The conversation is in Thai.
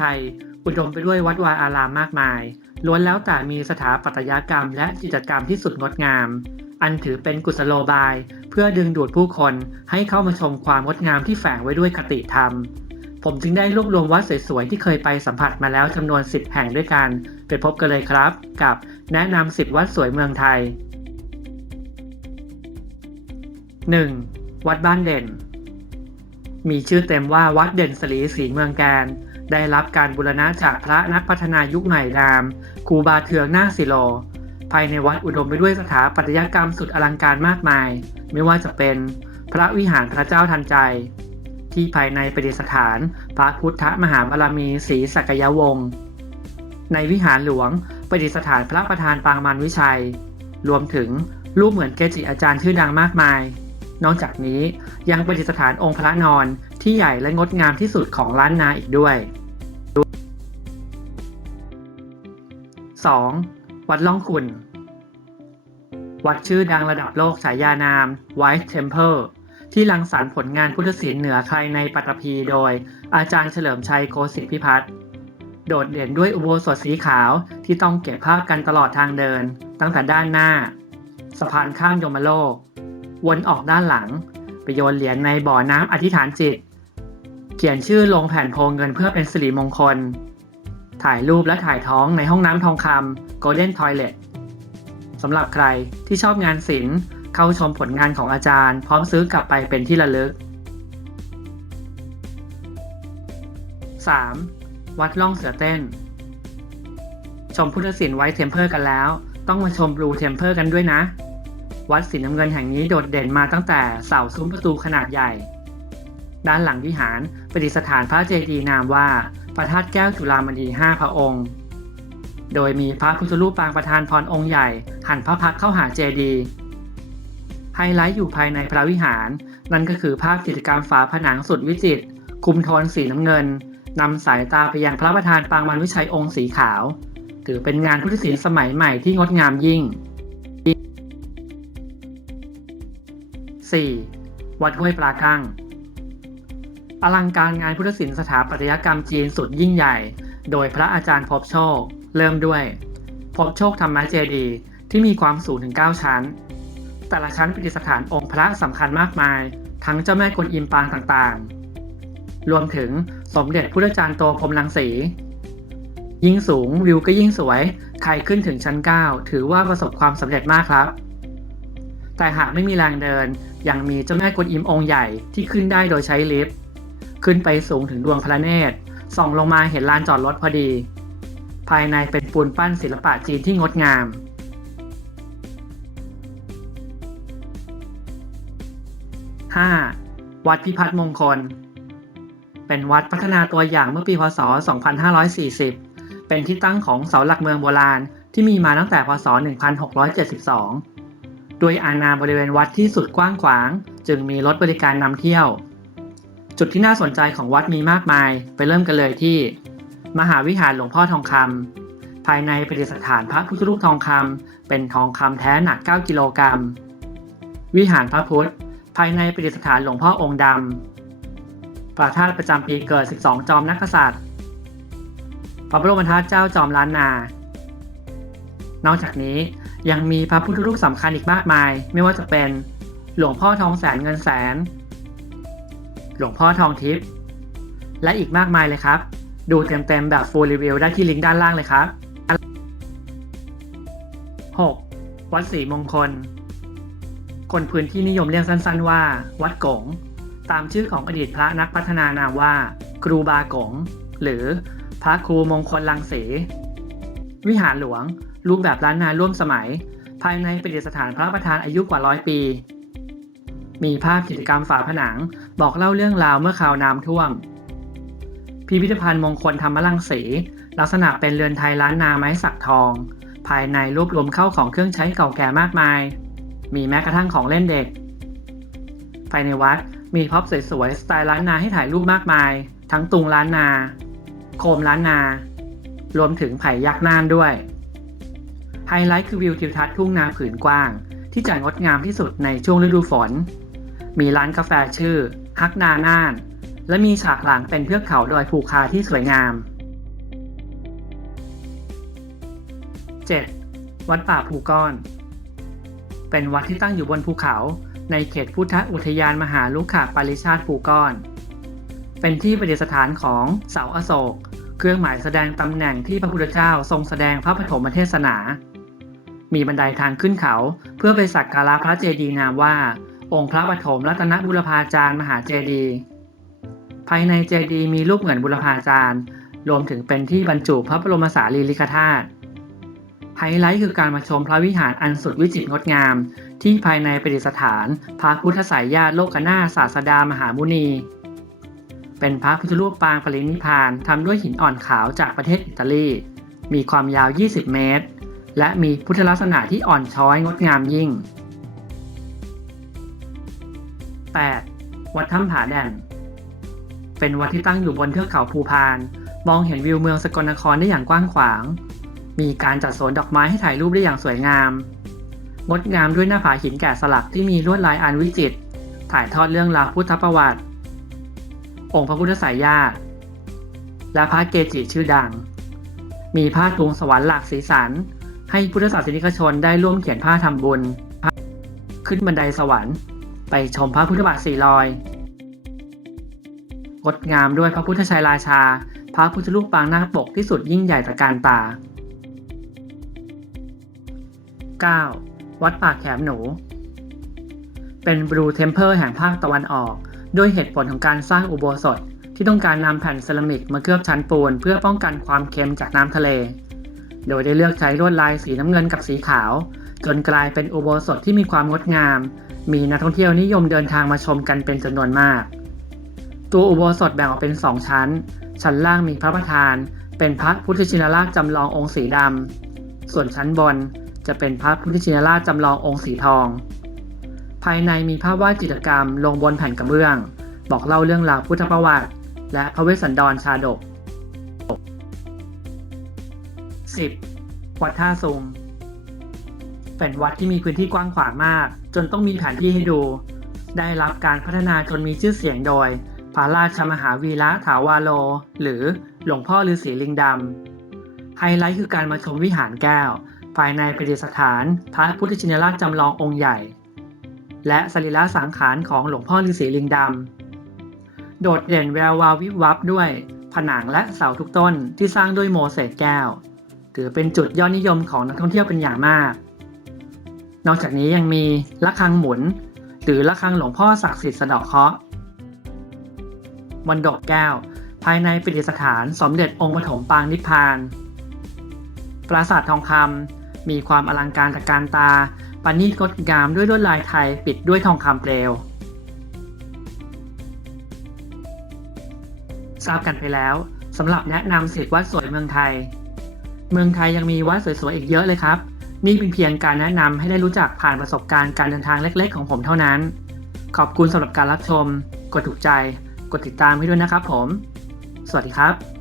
ไทย อุดมไปด้วยวัดวาอารามมากมาย ล้วนแล้วแต่มีสถาปัตยกรรมและกิจกรรมที่สุดงดงาม อันถือเป็นกุศโลบาย เพื่อดึงดูดผู้คนให้เข้ามาชมความงดงามที่แฝงไว้ด้วยคติธรรม ผมจึงได้รวบรวมวัดสวยๆที่เคยไปสัมผัสมาแล้วจำนวน 10 แห่งด้วยกัน ไปพบกันเลยครับ กับแนะนำ10วัดสวยเมืองไทย 1. วัดบ้านเด่น มีชื่อเต็มว่าวัดเด่นสลีศรีเมืองแกน ได้รับการบูรณะจากพระนักพัฒนายุคใหม่นามครูบาเทืองนาคศิโล ภายในวัดอุดมไปด้วยสถาปัตยกรรมสุดอลังการมากมาย ไม่ว่าจะเป็นพระวิหารพระเจ้าทันใจ ที่ภายในประดิษฐาน พระพุทธมหาบารมีศรีสักยวงศ์ในวิหารหลวงประดิษฐานพระประธานปางมารวิชัย รวมถึงรูปเหมือนเกจิอาจารย์ชื่อดังมากมาย นอกจากนี้ยังประดิษฐานองค์พระนอนที่ใหญ่และงดงามที่สุดของล้านนาอีกด้วย 2. วัดล่องขุนวัดชื่อดังระดับโลกฉายานาม White Temple ที่รังสรรค์ผลงานพุทธศิลป์เหนือใครในปัตตภีโดย อาจารย์เฉลิมชัยโคสิพิพัฒน์โดดเด่นด้วยอุโบสถสีขาวที่ต้องเก็บภาพกันตลอดทางเดิน ตั้งแต่ด้านหน้า สะพานข้ามยมโลก วนออกด้านหลัง ไปโยนเหรียญในบ่อน้ำอธิษฐานจิต เขียนชื่อลงแผ่นโพงเงินเพื่อเป็นสิริมงคล ถ่ายรูปและถ่ายท้องในห้องน้ำทองคำ Golden Toilet สำหรับใครที่ชอบงานศิลป์ เข้าชมผลงานของอาจารย์ พร้อมซื้อกลับไปเป็นที่ระลึก 3. วัดล่องเสือเต้น ชมพุทธศิลป์ไว้เทมเพอร์กันแล้ว ต้องมาชมบลูเทมเพอร์กันด้วยนะ วัดสีน้ำเงินแห่งนี้โดดเด่นมาตั้งแต่เสาซุ้มประตูขนาดใหญ่ ด้านหลังวิหารประดิษฐานพระเจดีย์นามว่า พระธาตุแก้วจุฬามณีห้าพระองค์ โดยมีพระพุทธรูปปางประธานพรองค์ใหญ่ หันพระพักเข้าหาเจดีย์ไฮไลท์อยู่ภายในพระวิหาร นั่นก็คือภาพกิจกรรมฝาผนังสุดวิจิตรคุมโทนสีน้ำเงินนำสายตาไปยังพระประธานปางมันวิชัยองค์สีขาว ถือเป็นงานพุทธศิลป์สมัยใหม่ที่งดงามยิ่ง 4. วัดห้วยปลากั้ง อลังการงานพุทธศิลป์สถาปัตยกรรมจีนสุดยิ่งใหญ่ โดยพระอาจารย์พบโชค เริ่มด้วย พบโชคธรรมเจดีที่มีความสูงถึง 9 ชั้น แต่ละชั้นประดิษฐานองค์พระสำคัญมากมาย ทั้งเจ้าแม่กวนอิมปางต่างๆ รวมถึงสมเด็จพุทธจารย์โตพรมรังสี ยิ่งสูงวิวก็ยิ่งสวย ใครขึ้นถึงชั้น 9 ถือว่าประสบความสำเร็จมากครับ แต่หากไม่มีแรงเดินยังมีเจ้าแม่กวนอิมองค์ใหญ่ที่ขึ้นได้โดยใช้ลิฟต์ ขึ้นไปสูงถึงดวงพระเนตร ส่องลงมาเห็นลานจอดรถพอดี ภายในเป็นปูนปั้นศิลปะจีนที่งดงาม 5. วัดพิพัฒน์มงคล เป็นวัดพัฒนาตัวอย่างเมื่อปีพศ 2540 เป็นที่ตั้งของเสาหลักเมืองโบราณที่มีมาตั้งแต่พศ 1672ด้วยอาณาบริเวณวัดที่สุดกว้างขวาง จึงมีรถบริการนำเที่ยว จุดที่น่าสนใจของวัดมีมากมาย ไปเริ่มกันเลยที่ มหาวิหารหลวงพ่อทองคำภายในประดิษฐานพระพุทธรูปทองคำเป็นทองคำแท้หนัก 9 กิโลกรัม วิหารพระพุทธ ภายในประดิษฐานหลวงพ่อองค์ดำพระธาตประจำปีเกิด 12 จอมนักกษัตริย์ พระบรมธาตุเจ้าจอมล้านนา นอกจากนี้ยังมีพระพุทธรูปสำคัญอีกมากมาย ไม่ว่าจะเป็นหลวงพ่อทองแสนเงินแสน หลวงพ่อทองทิพย์และอีกมากมายเลยครับ ดูเต็มๆแบบ full review ได้ที่ลิงก์ด้านล่างเลยครับ 6. วัดศรีมงคล คนพื้นที่นิยมเรียกสั้นๆว่า วัดกง ตามชื่อของอดีตพระนักพัฒนานามว่า ครูบากง หรือพระครูมงคลลังสีวิหารหลวง รูปแบบล้านนาร่วมสมัย ภายในประดิษฐานพระประธานอายุกว่าร้อยปี มีภาพกิจกรรมฝาผนัง บอกเล่าเรื่องราวเมื่อคราวน้ำท่วม พิพิธภัณฑ์มงคลธรรมรังสีลักษณะเป็นเรือนไทยล้านนาไม้สักทอง ภายในรวบรวมเข้าของเครื่องใช้เก่าแก่มากมาย มีแม้กระทั่งของเล่นเด็ก ภายในวัดมีพ็อปสวยๆสไตล์ล้านนาให้ถ่ายรูปมากมาย ทั้งตุงล้านนา โคมล้านนา รวมถึงไผ่ยักษ์น่านด้วย ไฮไลท์คือวิวทิวทัศน์ทุ่งนาผืนกว้าง ที่จะงดงามที่สุดในช่วงฤดูฝน มีร้านกาแฟชื่อฮักนาน่าน และมีฉากหลังเป็นเทือกเขาดอยภูคาที่สวยงาม 7. วัดป่าภูก้อน เป็นวัดที่ตั้งอยู่บนภูเขาในเขตพุทธอุทยานมหาลุกขาปาริชาติภูก้อน เป็นที่ประดิษฐานของเสาอโศก เครื่องหมายแสดงตำแหน่งที่พระพุทธเจ้าทรงแสดงพระปฐมเทศนา มีบันไดทางขึ้นเขาเพื่อไปสักการะพระเจดีย์นามว่า องค์พระปฐมรัตนบุรพาจารย์มหาเจดีย์ภายในเจดีย์มีรูปเหมือนบุรพาจารย์ รวมถึงเป็นที่บรรจุพระบรมสารีริกธาตุไฮไลท์คือการมาชมพระวิหารอันสุดวิจิตรงดงาม ที่ภายในประดิษฐานพระพุทธสายญาติโลกนาศาสดามหามุนี เป็นพระพุทธรูปปางปรินิพพานทำด้วยหินอ่อนขาวจากประเทศอิตาลี มีความยาว 20 เมตร และมีพุทธลักษณะที่อ่อนช้อยงดงามยิ่ง 8. วัดถ้ำผาแด่น เป็นวัดที่ตั้งอยู่บนเทือกเขาภูพาน มองเห็นวิวเมืองสกลนครได้อย่างกว้างขวาง มีการจัดสวนดอกไม้ให้ถ่ายรูปได้อย่างสวยงาม งดงามด้วยหน้าผาหินแกะสลักที่มีลวดลายอันวิจิตร ถ่ายทอดเรื่องราวพุทธประวัติ องค์พระพุทธสายญาติ และพระเกจิชื่อดัง มีผ้าทุงสวรรค์หลากสีสัน ให้พุทธศาสนิกชนได้ร่วมเขียนผ้าทำบุญ ขึ้นบันไดสวรรค์ ไปชมพระพุทธบาทสี่รอยงดงามด้วยพระพุทธชัยราชา พระพุทธรูปปางนาคปกที่สุดยิ่งใหญ่ตระการตา 9. วัดป่าแขมหนู เป็นบลูเทมเพลแห่งภาคตะวันออก ด้วยเหตุผลของการสร้างอุโบสถที่ต้องการนำแผ่นเซรามิกมาเคลือบชั้นปูน เพื่อป้องกันความเค็มจากน้ำทะเล โดยได้เลือกใช้ลวดลายสีน้ำเงินกับสีขาว จนกลายเป็นอุโบสถที่มีความงดงาม มีนักท่องเที่ยวนิยมเดินทางมาชมกันเป็นจำนวนมาก ตัวอุโบสถแบ่งออกเป็น2ชั้น ชั้นล่างมีพระประธาน เป็นพระพุทธชินราชจำลององค์สีดำ ส่วนชั้นบนจะเป็นพระพุทธชินราชจำลององค์สีทอง ภายในมีภาพวาดจิตรกรรมลงบนแผ่นกระเบื้อง บอกเล่าเรื่องราวพุทธประวัติ และพระเวสสันดรชาดก 10. วัดท่าซุง เป็นวัดที่มีพื้นที่กว้างขวางมาก จนต้องมีแผนที่ให้ดู ได้รับการพัฒนาจนมีชื่อเสียงโดยพระราชมหาวีระถาวาโล หรือหลวงพ่อฤาษีลิงดำไฮไลท์คือการมาชมวิหารแก้ว ภายในประดิษฐานพระพุทธชินราชจำลององค์ใหญ่ และสรีระสังขารของหลวงพ่อฤาษีลิงดำโดดเด่นแวววาววิบวับด้วย ผนังและเสาทุกต้นที่สร้างด้วยโมเสสแก้ว ถือเป็นจุดยอดนิยมของนักท่องเที่ยวเป็นอย่างมาก นอกจากนี้ยังมีระฆังหมุน หรือระฆังหลวงพ่อศักดิ์สิทธิ์สะเดาะเคราะห์มนดกแก้ว ภายในประดิษฐานสมเด็จองค์ปฐมปางนิพพาน ปราสาททองคำมีความอลังการตระการตาปานีตงดงามด้วยลวดลายไทยปิดด้วยทองคำเปลว ทราบกันไปแล้วสำหรับแนะนำสิทธิวัดสวยเมืองไทย เมืองไทยยังมีวัดสวยๆอีกเยอะเลยครับ นี่เป็นเพียงการแนะนำให้ได้รู้จักผ่านประสบการณ์การเดินทางเล็กๆ ของผมเท่านั้น ขอบคุณสำหรับการรับชม กดถูกใจ กดติดตามให้ด้วยนะครับผม สวัสดีครับ